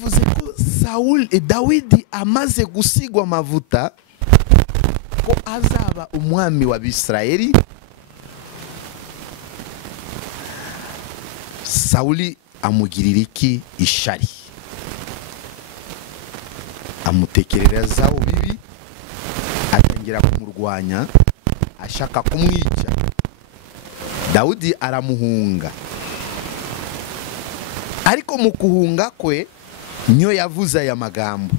Twavuze ko Dawidi amaze gusigwa amavuta ko azaba umwami wa Bisirayeli. Sawuli amugirira iki? Ishari. Amutekererezaho bibi, atangira kumurwanya, ashaka kumwica. Dawidi aramuhunga, ariko mu kuhunga kwe niyo yavuze aya magambo: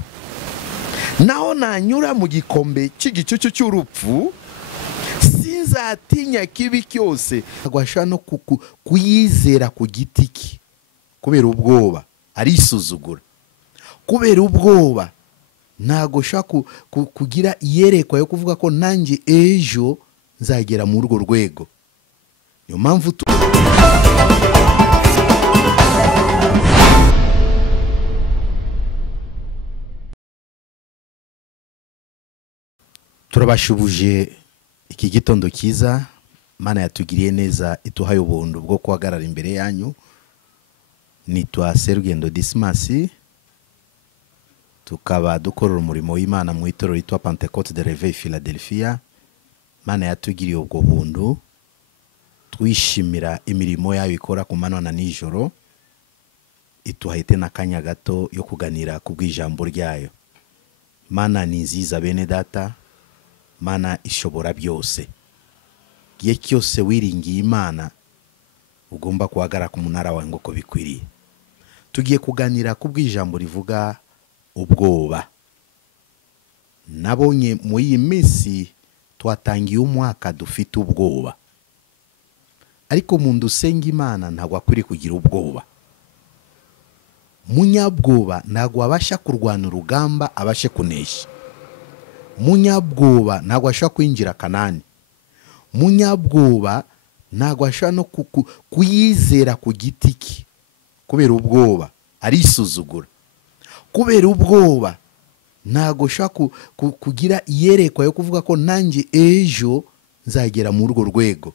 naho nanyura mu gikombe cy'igicucu cy'urupfu, sinzatinya kibi cyose. Agwasha no kuyizera ku giti cye kubera ubwoba, arisuzugura kubera ubwoba. Ntago shaka kugira iyerekwa yo kuvuga ko nanjye ejo nzagera muri urwo rwego. Niyo mpamvu turabashubuje iki gitondo cyiza. Mana yatugiriye neza, ituhaye ubuntu bwo kuhagarara imbere yanyu. Nitwa Serugendo Dismas, tukaba dukorera umurimo w'Imana mu itorero ritwa Pentecote de Réveil Philadelphia. Mana yatugiriye ubwo buntu, twishimira imirimo yayo ikora ku manywa na nijoro. Ituhayite n'akanya gato yo kuganira ku bw'ijambo ryayo. Mana ni nziza bene data, Mana ishobora byose. Gihe cyose wiringiye Imana, ugomba kuhagara ku munara wawe ngo bikwiriye. Tugiye kuganira ku bw'ijambo rivuga ubwoba. Nabonye mu iyi minsi twatangiye umwaka dufite ubwoba, ariko umuntu usenga Imana ntabwo akwiriye kugira ubwoba. Munyabwoba ntabwo abasha kurwana urugamba abashe kunesha. Munyabwoba ntabwo ashobora kwinjira Kanani. Munyabwoba ntabwo ashobora no kuyizera ku giti cye kubera ubwoba, arisuzugura kubera ubwoba. Ntabwo ashobora kugira iyerekwa yo kuvuga ko nanjye ejo nzagera muri urwo rwego.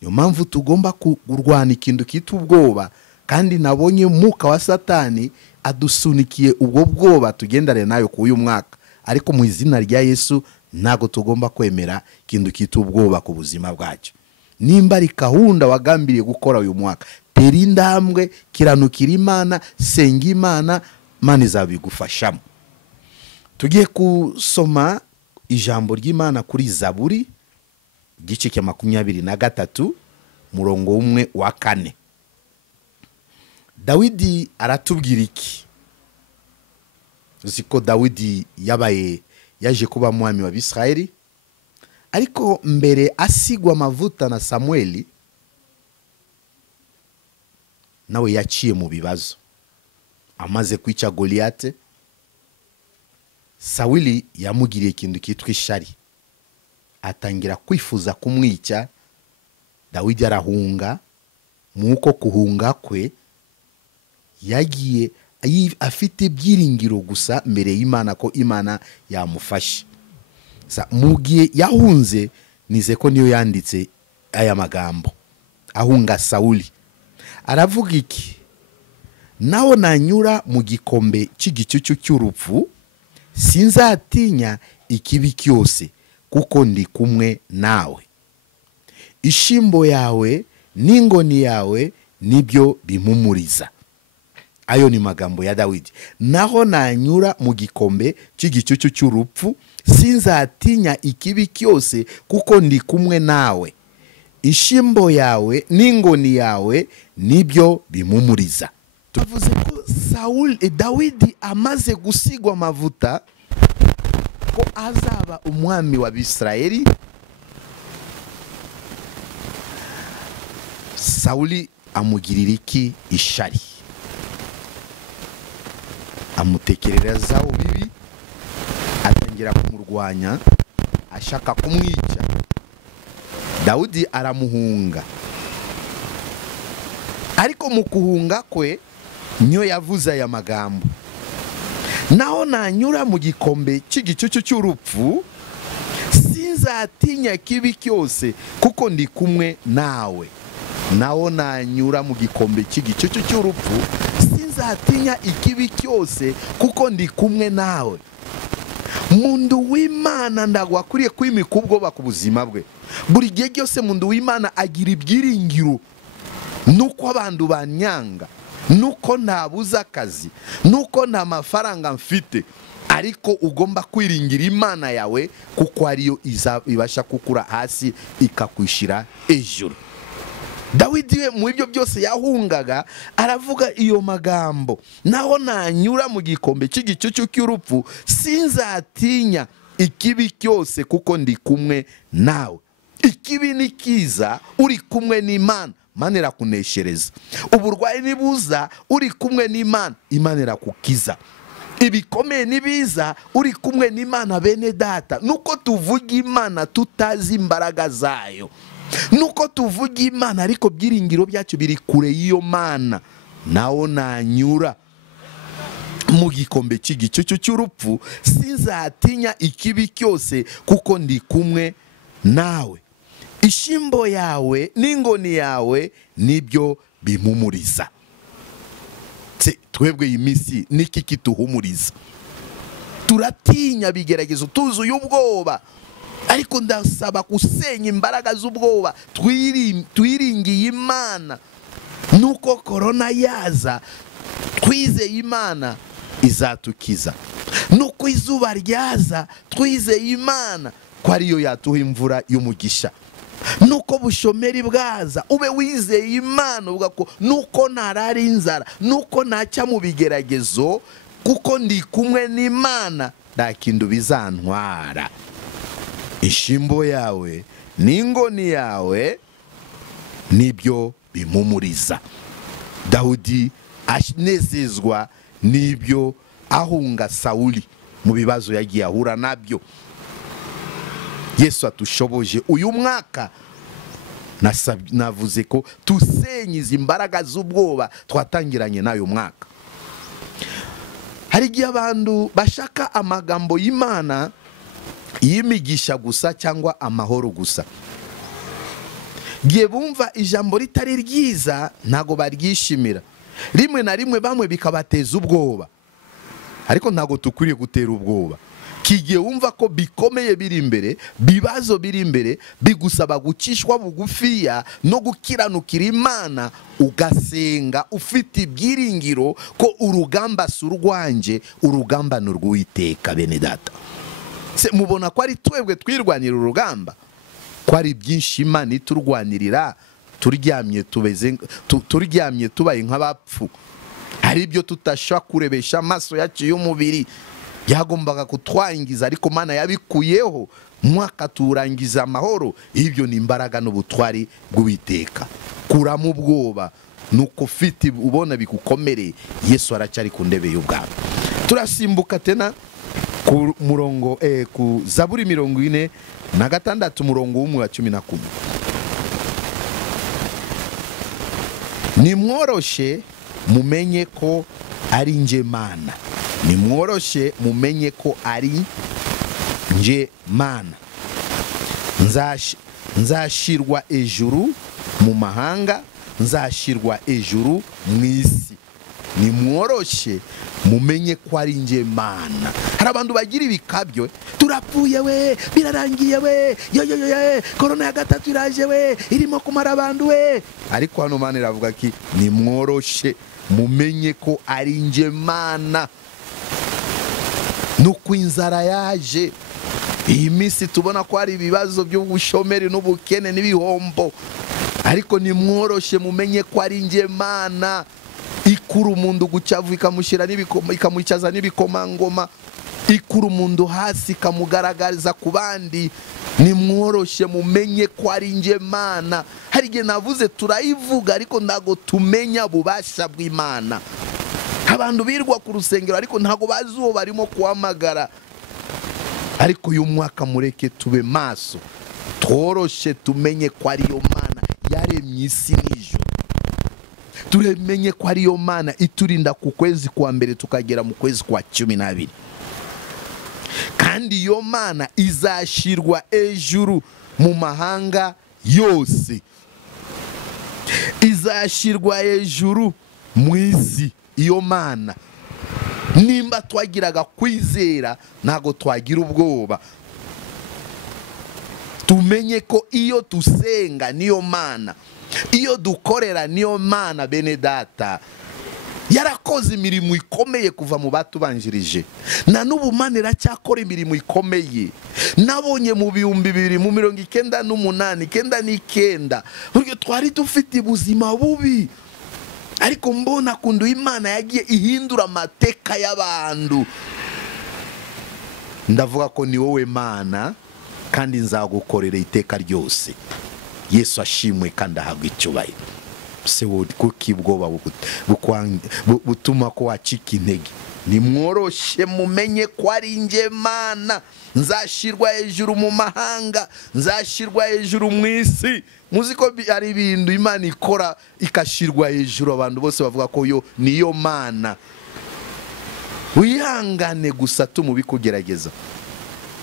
Niyo mpamvu tugomba kurwana ikintu kita ubwoba, kandi nabonye umwuka wa Satani adusunikiye ubwo bwoba tugendane nayo ku uyu mwaka. Ariko mu izina rya Yesu ntago tugomba kwemera ikintu kita ubwoba ku buzima bwacu. Nimba ari gahunda wagambiriye gukora uyu mwaka, tera intambwe, kiranukira Imana, senga Imana, Imana izabigufashamo. Tugiye kusoma ijambo ry'Imana kuri Zaburi igice cya 23 murongo 1-4. Dawidi aratubwira iki? Uziko Dawidi yaje kuba mwami wa Bisirayeli, ariko mbere asigwa amavuta na Samueli, nawe yaciye mu bibazo. Amaze kwica Goliate, Sawuli yamugiriye ikintu kitwa ishari, atangira kwifuza kumwica. Dawidi arahunga. Muko kuhunga kwe yagiye afite ibyiringiro gusa mbere y'Imana ko Imana yamufashe. Mugiye yahunze, nize ko niyo yanditse aya magambo. Ahunga Sawuli aravuga iki? Naho nanyura mu gikombe cy'igicucu cy'urupfu, sinzatinya ikibi cyose, kuko ndi kumwe nawe. Ishimbo yawe n'ingoni yawe nibyo bimpumuriza. Ayo ni magambo ya Dawidi. Naho nanyura mu gikombe cy'igicucu cy'urupfu, sinzatinya ikibi cyose, kuko ndi kumwe nawe. Ishimbo yawe n'ingoni yawe nibyo bimpumuriza. Tuvuze ko Dawidi amaze gusigwa amavuta ko azaba umwami wa Bisirayeli. Sawuli amugirira iki? Ishari. Amutekererezaho bibi, atangira kumurwanya, ashaka kumwica. Dawidi aramuhunga, ariko mu kuhunga kwe niyo yavuze aya magambo: naho nanyura mu gikombe cy'igicucu cy'urupfu, sinzatinya kibi cyose, kuko ndi kumwe nawe. naho nanyura mu gikombe cy'igicucu cy'urupfu sinzatinya ikibi cyose kuko ndi kumwe nawe. Mundu w'Imana ndagwa kuriye kwimika ubwoba ku buzima bwe. Buri gihe cyose mundu w'Imana agira ibyiringiro nuko abantu banyanga, nuko ntabuza akazi, nuko nta mafaranga mfite, ariko ugomba kwiringira Imana yawe kuko ariyo ibasha kukura hasi ikakwishira ejuru. Dawidi we mu ibyo byose yahungaga aravuga iyo magambo, naho nanyura mu gikombe cy'igicucu cy'urupfu sinzatinya ikibi cyose kuko ndi kumwe nawe. Ikibi ni kiza uri kumwe n'Imana, Imana irakuneshereza. Uburwayi nibuza uri kumwe n'Imana, Imana irakukiza. Ibikomeye nibiza uri kumwe n'Imana. Bene data, nuko tuvuga Imana tutazi imbaraga zayo, nuko tuvuga Imana ariko byiringiro byacu biri kure y'iyo Mana, naho nanyura mu gikombe cy'igicucu cy'urupfu sinzatinya ikibi cyose kuko ndi kumwe nawe. Ishimbo yawe n'ingoni yawe nibyo bimumuriza. Twebwe iyi minsi niki kituhumuriza? Turatinya bigeragezo, tuzuye ubwoba, ariko ndasaba gusenya imbaraga z'ubwoba. Twiringiye Imana, nuko korona yaza twizeye Imana izatukiza. Nuko izuba ryaza twizeye Imana ko ariyo yatuha imvura y'umugisha. Nuko bushomeri bwaza ube wizeye Imana, uvuga ko nuko narari inzara, nuko naca mu bigeragezo kuko ndi kumwe n'Imana nta kintu bizantwara. Ishimbo yawe n'ingoni yawe nibyo bimumuriza. Dawidi anezezwa nibyo ahunga Sawuli mu bibazo yagiye ahura nabyo. Yesu atushoboje uyu mwaka, navuze ko tusenyiza imbaraga z'ubwoba twatangiranye nayo mwaka. Hari igihe abantu bashaka amagambo y'Imana y'imigisha gusa cyangwa amahoro gusa. Gihe bumva ijambo ritari ryiza ntago baryishimira, rimwe na rimwe bamwe bikabateza ubwoba, ariko ntago tukwiriye gutera ubwoba. Kigiye wumva ko bikomeye biri imbere, bibazo biri imbere, bigusaba gucishwa bugufiya no gukiranukira Imana, ugasenga ufite ibyiringiro ko urugamba si urwanje, urugamba ni urw'Uwiteka. Bene data, se mubona ko ari twebwe twirwanira urugamba? Ko ari byinshi Imana iturwanirira, turyamye tubaye nk'abapfu. Hari ibyo tutashaka kurebesha amaso yacu y'umubiri, yagombaga kutwangiza, ariko Mana yabikuyeho, mwaka turangiza amahoro. Ibyo ni imbaraga n'ubutwari bw'Uwiteka. Kuramo ubwoba, nuko ufite ubona bikukomereye, Yesu aracyari ku ndebe y'ubwami. Turasimbuka tena ku murongo ku Zaburi 46 umurongo wa 11. Nimworoshe mumenye ko ari nje Mana. Nimworoshe mumenye ko ari nje Mana. Nzashirwa ejuru mu mahanga, nzashirwa ejuru mu isi. Nimworoshe mumenye ko ari nje Mana. Hari abantu bagira ibikabyo, turapfuye we, birarangiye we, yo korona ya gatatu iraje we, irimo kumara abantu we. Ariko hano Mana iravuga ki nimworoshe mumenye ko ari nje Mana. Nuko inzara yaje, iyi minsi tubona ko hari ibibazo by'ubushomeri n'ubukene n'ibihombo, ariko nimworoshe mumenye ko ari nje Mana. Ikura umuntu gucavu ikamushyira ikamwicaza n'ibikomangoma, ikura umuntu hasi ikamugaragariza ku bandi. Nimworoshe mumenye ko ari nje Mana. Hari igihe navuze turayivuga ariko ntago tumenya bubasha bw'Imana. Abantu birwa ku rusengero ariko ntago bazi uwo barimo kuhamagara. Ariko uyu mwaka mureke tube maso, tworoshe tumenye ko ari yo Mana yaremye isi n'ijuru. Turemenye ko ari yo Mana iturinda ku kwezi kwa mbere tukagera mu kwezi kwa 12. Kandi yo Mana izashirwa ejuru mu mahanga yose. izashyirwa hejuru mu isi. Iyo mana nimba twagiraga kwizera ntago twagira ubwoba. Tumenye ko iyo dusenga niyo mana, iyo dukorera niyo mana. Bene data, yarakoze imirimo ikomeye kuva mu batubanjirije, na n'ubu Mana iracyakora imirimo ikomeye. Nabonye mu 2098 99 buryo twari dufite ubuzima bubi, ariko mbona kundu Imana yagiye ihindura amateka y'abantu. Ndavuga ko ni wowe Mana kandi nzagukorera iteka ryose. Yesu ashimwe kandi ahabwa icyubahiro. Se wowe kuki bwoba butuma ko wacika intege? Nimworoshe mumenye ko ari nje Mana, nzashirwa hejuru mu mahanga, nzashirwa hejuru mu isi. Muzi ko ari ibintu Imana ikora ikashirwa hejuru, abantu bose bavuga ko yo niyo Mana. Wihangane gusa tumubikugerageza.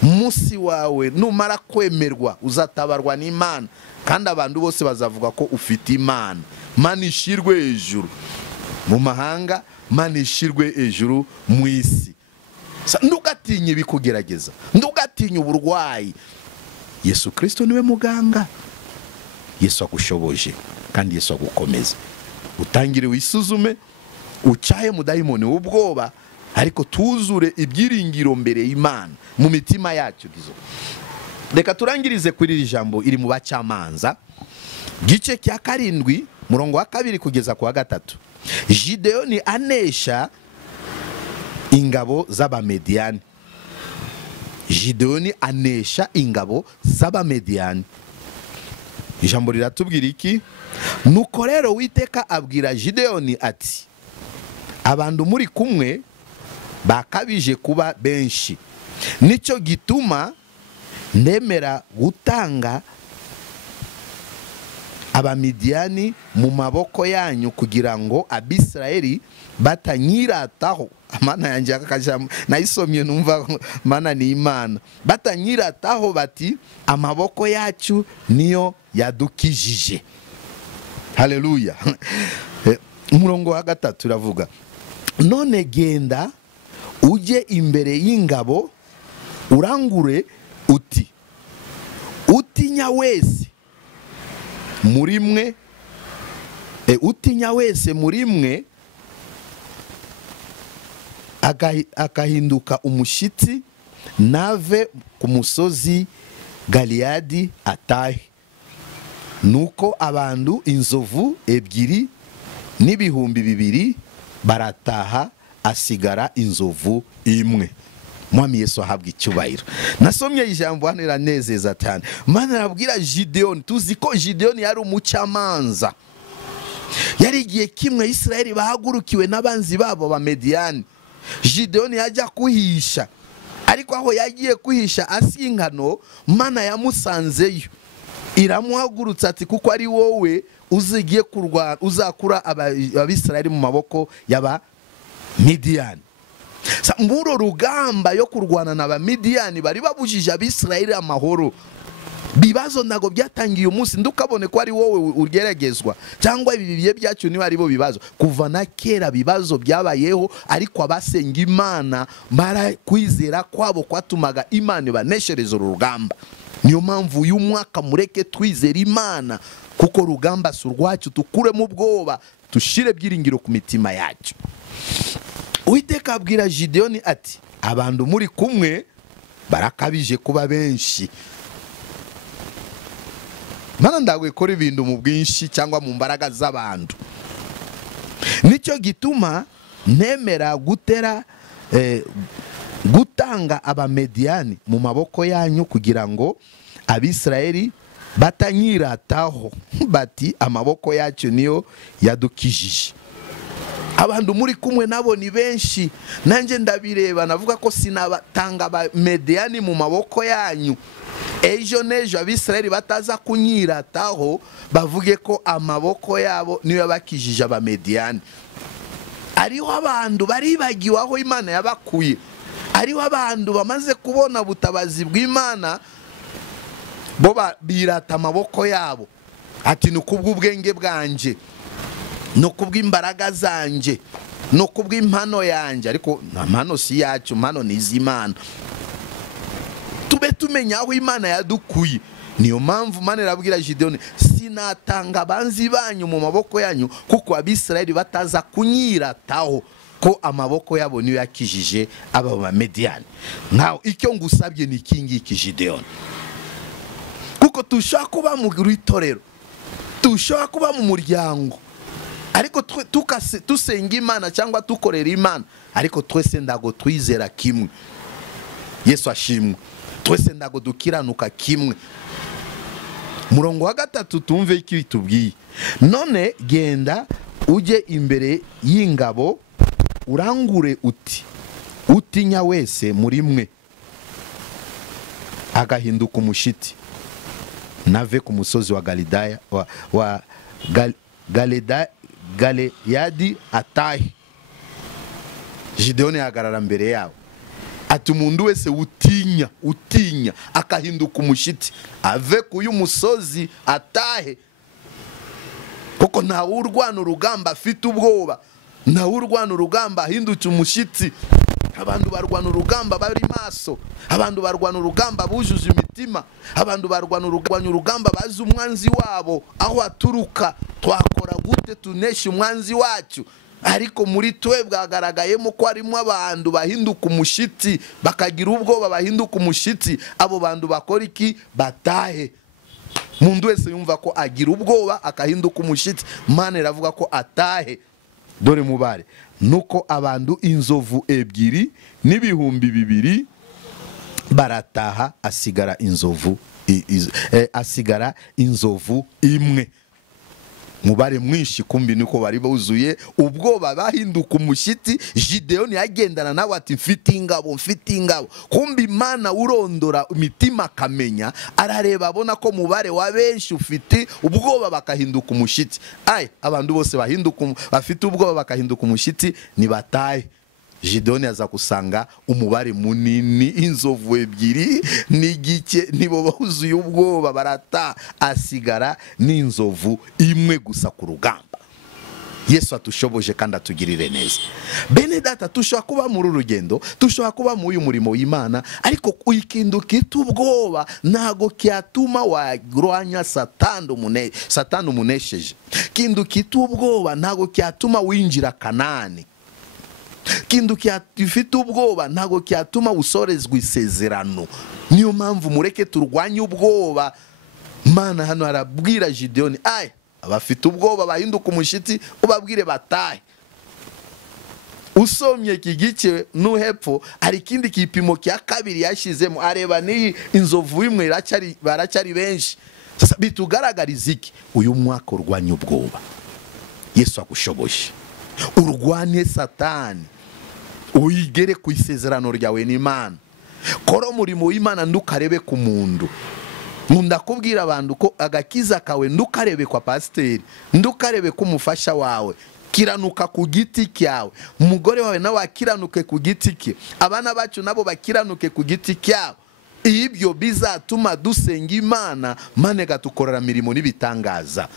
Musi wawe numara kwemerwa uzatabarwa n'Imana, kandi abantu bose bazavuga ko ufite Imana. Mana ishirwe hejuru mu mahanga, Mana ishirwe hejuru mu isi. Ntugatinye ibikugerageza, ntugatinye uburwayi. Yesu Kristo niwe muganga. Yesu agushoboje kandi Yesu agukomeza. Utangire wisuzume, ucaye mu dayimoni w'ubwoba, ariko tuzure ibyiringiro mbere y'Imana mu mitima yacu. Reka turangirize kuri iri jambo iri mu Bacamanza gice cya 7 murongo wa 2 kugeza ku wa 3. Gideoni anesha ingabo z'Abamediyani. Gideoni anesha ingabo z'Abamediyani. Ijambo riratubwira iki? Nuko rero Uwiteka abwira Gideoni ati, abantu muri kumwe bakabije kuba benshi, nicyo gituma ndemera gutanga Abamidiyani mu maboko yanyu kugira ngo Abisirayeli batanyirataho. Mana yanjye akajambo nayisomye numva Mana ni Imana. Batanyirataho bati amaboko yacu niyo yadukijije. Haleluya. Umurongo wa 3 uravuga, none genda ujye imbere y'ingabo urangure uti, utinya wese muri mwe utinya wese muri mwe akahinduka umushitsi nave ku musozi Galiyadi atahe. Nuko abantu inzovu 2 n'ibihumbi 2 barataha, asigara inzovu 1. Mwami Yesu ahabwa icyubahiro. Nasomye ijambo hano iranezeza cyane. Mana arabwira Gideoni, tuzi ko Gideoni yari umucamanza. Yari igihe kimwe Isirayeli bahagurukiwe n'abanzi babo Bamediyani. Gideoni yajya kuhisha, ariko aho yagiye kuhisha asingano, Mana yamusanzeyo iramuhagurutsa ati, kuko ari wowe uzigiye kurwana, uzakura Abisirayeli mu maboko y'Abamidiyani. Mburo rugamba yo kurwana n'Abamidiyani bari babujije Abisirayeli amahoro. Bibazo ndago byatangiye umunsi ndukabone ko ari wowe ugeragezwa, cyangwa ibi biye byacu niba ari bo bibazo. Kuva na kera bibazo byabayeho, ariko abasenga Imana bara kwizera kwabo kwatumaga Imana baneshereza urugamba. Niyo mpamvu uyu mwaka mureke twizera Imana, kuko rugamba surwacu tukure mu bwoba, tushire byiringiro ku mitima yacu. Uwiteka abwira Gideoni ati, abantu muri kumwe barakabije kuba benshi. Mana ndagwe kora ibintu mu bwinshi cyangwa mu mbaraga z'abantu. Nicyo gituma nemera gutanga Abamediyani mu maboko yanyu kugira ngo Abisirayeli batanyirataho bati amaboko yacu niyo yadukijije. Abantu muri kumwe nabo ni benshi, nanjye ndabireba navuga ko sinabatanga Abamediyani mu maboko yanyu. Ejo nejo Abisirayeli bataza kunyirataho bavuge ko amaboko yabo niyo yabakijije Abamediyani. Ariho abantu baribagiwe aho Imana yabakuye. Ariho abantu bamaze kubona butabazi bw'Imana, bo birata amaboko yabo. ati ni kubw'ubwenge bwanje, no kubw'imbaraga zanje, no kubw'impano yanjye. Ariko impano si yacu, impano ni iz'Imana. Tube tumenya aho Imana yadukuye. Niyo mpamvu Imana irabwira Gideon, sinatanga abanzi banyu mu maboko yanyu, kuko Abisirayeli bataza kunyirataho ko amaboko yabo niyo yakijije aba Bamediyani. Nkaho icyo ngusabye ni iki ngiki Gideon, kuko tushaka kuba mu itorero, tushaka kuba mu muryango, ariko tusenga Imana cyangwa tukorera Imana, ariko twese ndago twizera kimwe. Yesu ashimwe. Twese ndago dukiranuka kimwe. Murongo wa 3 tumve iki tubwiye. None genda uje imbere y'ingabo urangure uti, utinya wese muri mwe agahinduka umushiti, nave ku musozi wa Galilaya wa Galeyadi atahe. Gideon yahagarara mbere yabo ati, umuntu wese utinya akahinduka umushiti, ave ku y'umusozi atahe. Kuko ntawe urwana urugamba afite ubwoba, ntawe urwana urugamba ahindutse umushitsi. Abantu barwana urugamba bari maso, abantu barwana urugamba bujuje imitima, abantu barwana urugamba bazi umwanzi wabo aho aturuka. Twakora gute tunesha umwanzi wacu? Ariko muri twe bwagaragayemo ko harimo abantu bahinduka umushitsi, bakagira ubwoba bahinduka umushitsi. Abo bantu bakora iki? Batahe. Mundu wese yumva ko agira ubwoba akahinduka umushitsi, Imana iravuga ko atahe. Dore mubare, nuko abantu inzovu 2 n'ibihumbi 2 barataha, asigara inzovu imwe. Mubare mwinshi, kumbi niko bari buzuye ubwoba bahinduka umushitsi. Gideon yagendana nawe ati, mfite ingabo. Kumbi Imana urondora imitima kamenya, arareba abona ko mubare wa benshi ufite ubwoba bakahinduka umushitsi. Abantu bose bafite ubwoba bakahinduka umushitsi nibatahe. Gideon yaza kusanga umubare munini, inzovu 2 n'igice nibo bahuzuye ubwoba barata, asigara n'inzovu imwe gusa ku rugamba. Yesu atushoboje kandi atugirire neza. Bene data, tushobora kuba muri urugendo, tushobora kuba mu uyu murimo w'Imana, ariko ikintu kita ubwoba ntago cyatuma warwanya Satani umunesheje. Kintu kita ubwoba ntago cyatuma winjira Kanani. Kintu cyafite ubwoba ntago cyatuma usorezwa isezerano. Niyo mpamvu mureke turwanye ubwoba. Mana hano arabwira Gideon, abafite ubwoba bahinduka umushitsi ubabwire batahe. Usomye iki gice nuhepfo, hari ikindi kipimo cya 2 yashizemo, areba ni inzovu imwe baracyari benshi. Sasa bitugaragariza iki? Uyu mwaka urwanye ubwoba. Yesu agushoboje. Urwanye Satani, uyigere ku isezerano ryawe n'Imana. Kora umurimo w'Imana ndukarebe ku mundu. Nkunda kubwira abantu ko agakiza kawe ndukarebe kwa pasiteri, ndukarebe ku mufasha wawe. Kiranuka ku giti cyawe. Umugore wawe nawe akiranuke ku giti cye, abana bacu nabo bakiranuke ku giti cyabo. Ibyo bizatuma dusenga Imana, Imana gatukorera mirimo n'ibitangaza.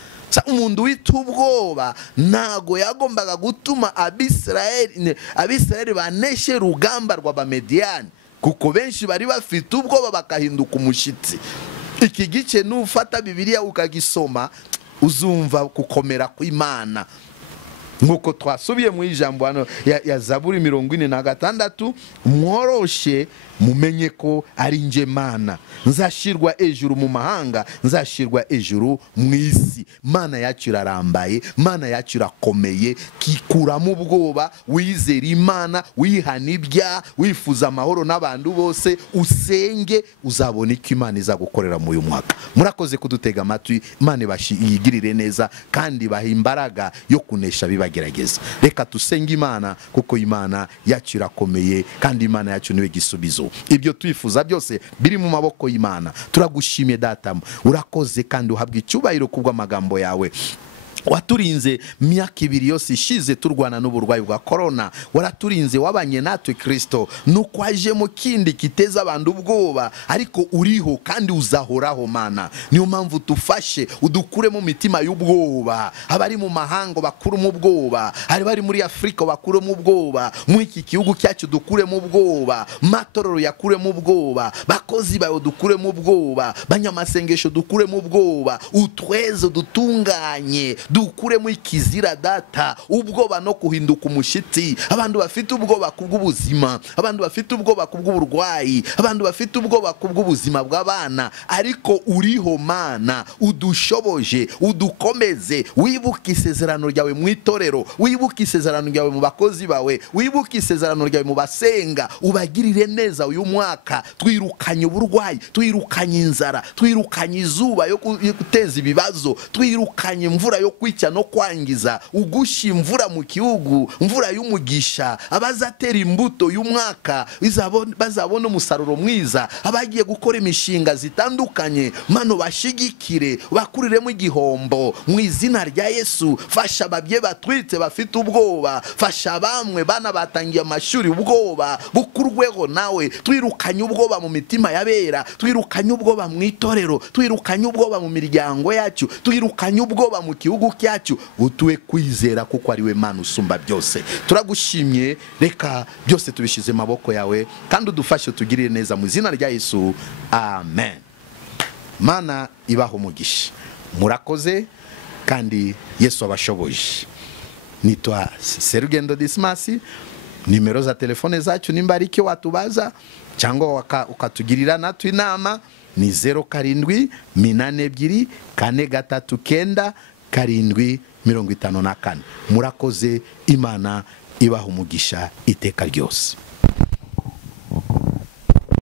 Umuntu witubwoba ntago yagombaga gutuma Abisirayeli baneshe rugamba rw'Abamediyani, kuko benshi bari bafite ubwoba bakahinduka umushitsi. Iki gice nufata Bibiliya ukagisoma, uzumva gukomera kw'Imana. Nkuko twasubiye mu ijambo hano ya Zaburi 46, mworoshe mumenye ko ari nje Mana, nzashirwa ejuru mu mahanga, nzashirwa ejuru mu isi. Mana yacu irarambaye, Mana yacu irakomeye. Kikuramo ubwoba, wizera Imana, wihana ibyaha, wifuza amahoro n'abantu bose, usenge, uzabona ko Imana izagukorera mu uyu mwaka. Murakoze kudutega amatwi. Imana yigirire neza kandi baha imbaraga yo kunesha bibagerageza. Reka tusenge Imana, kuko Imana yacu irakomeye kandi Imana yacu niwe gisubizo. Ibyo twifuza byose biri mu maboko y'Imana. Turagushimiye Data, urakoze kandi uhabwa icyubahiro kubw'amagambo yawe. waturinze myaka 2 yose ishize turwana n'uburwayi bwa corona, waraturinze wabanye natwe Kristo, nuko aje mu kindi kiteza abantu ubwoba, ariko uriho kandi uzahoraho Mana. Niyo mpamvu tufashe udukure mu mitima y'ubwoba, abari mu mahanga bakuru mu bwoba, ari bari muri Afrika bakuru mu bwoba, mu iki gihugu cyacu dukure mu bwoba, matorero yakure mu bwoba, bakozi bawe dukure mu bwoba, banyamasengesho dukure mu bwoba, utweze dutunganye dukuremo ikizira data, ubwoba no kuhinduka umushitsi. Abantu bafite ubwoba kubw'ubuzima, abantu bafite ubwoba kubw'uburwayi, abantu bafite ubwoba kubw'ubuzima bw'abana, ariko uriho Mana, udushoboje, udukomeze. Wibuke isezerano ryawe mu itorero, wibuke isezerano ryawe mu bakozi bawe, wibuke isezerano ryawe mu basenga, ubagirire neza uyu mwaka. Twirukanye uburwayi, twirukanye inzara, twirukanye izuba yo guteza ibibazo, twirukanye imvura yo kwica no kwangiza. Ugushi imvura mu gihugu, imvura y'umugisha, abazatera imbuto y'umwaka bazabona umusaruro mwiza, abagiye gukora imishinga zitandukanye Mano bashigikire, bakuriremo igihombo mu izina rya Yesu. Fasha ababye batwitse bafite ubwoba, fasha bamwe bana batangiye amashuri ubwoba bukurweho nawe. Twirukanye ubwoba mu mitima yabera, twirukanye ubwoba mu itorero, twirukanye ubwoba mu miryango yacu, twirukanye ubwoba mu gihugu cyacu. Utuwe kwizera kuko ari we Mana usumba byose. Turagushimye, reka byose tubishize maboko yawe kandi udufashe tugirire neza mu izina rya Yesu, amen. Mana ibaho umugisha, murakoze kandi Yesu abashoboje. Nitwa Serugendo Dismas. Nimero za telefone zacu nimba ari icyo watubaza cyangwa ukatugirira natwe inama ni 0782439754. Murakoze, Imana ibaho umugisha iteka ryose.